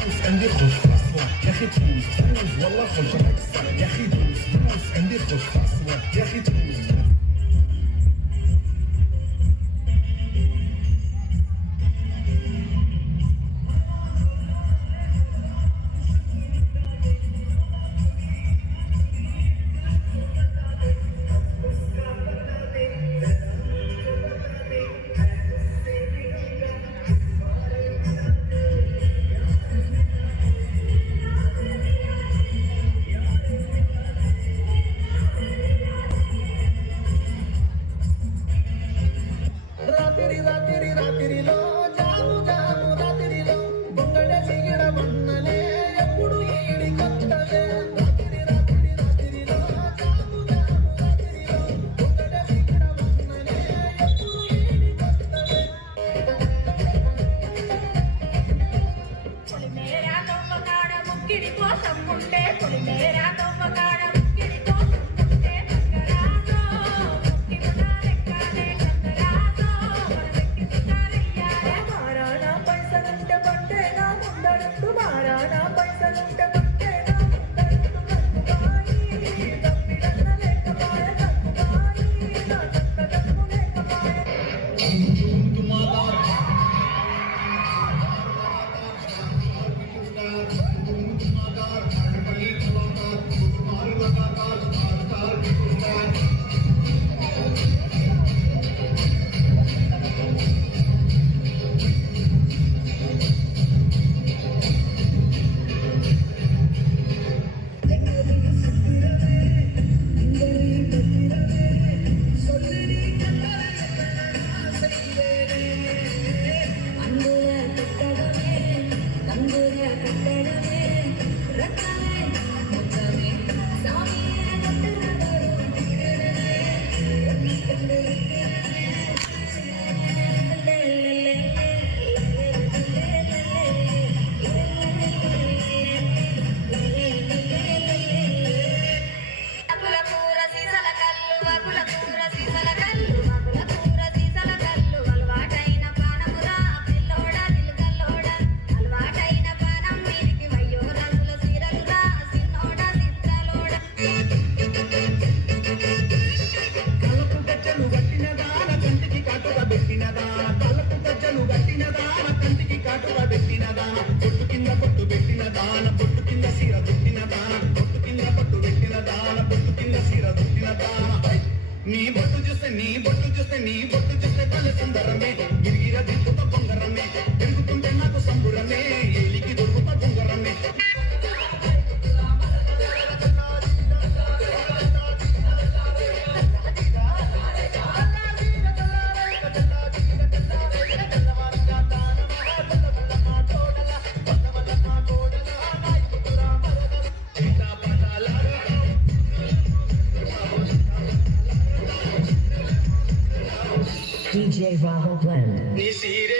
عندي خوش فرصوة يا اخي تفوز والله خوش رقصة يا اخي دوز عندي خوش فرصوة يا اخي تفوز. రాత్రిలో జాము జాము రాత్రిలో గుండె దిగిన మన్ననే ఎప్పుడు ఈడి కొత్తవే రాత్రిలో జాము జాము రాత్రిలో గుండె దిగిన మన్ననే ఎప్పుడు ఈడి కొత్తవే. పొలిమేరా తొమ్మకాడ ముక్కిడి కోసం ఉంటే పొలిమేరా తొమ్మకాడ ముక్కిడి కోసం ఉంటే గంగరాజో ముక్కి మునాలెక్కనే గంగరాజో మనమెక్కి సుతారయ్యారే మారానా పైసలుంటే పట్టేనా ముందడుతు మారానా పైసలుంటే పట్టేనా ముందడుతు కట్టుబాయి తప్పిడన్న లేకపాయ కట్టుబాయి నా తక్క కట్టు లేకపాయ. నీ బొట్టు చూస్తే పల్లె సుందరమే గిరిగిర దిక్కుతో బొంగరమే పెరుగుతుంటే నాకు సంబురమే ఏలికి దొరుకుతా బొంగరమే. DJ Rahul Blend. నీ సీరే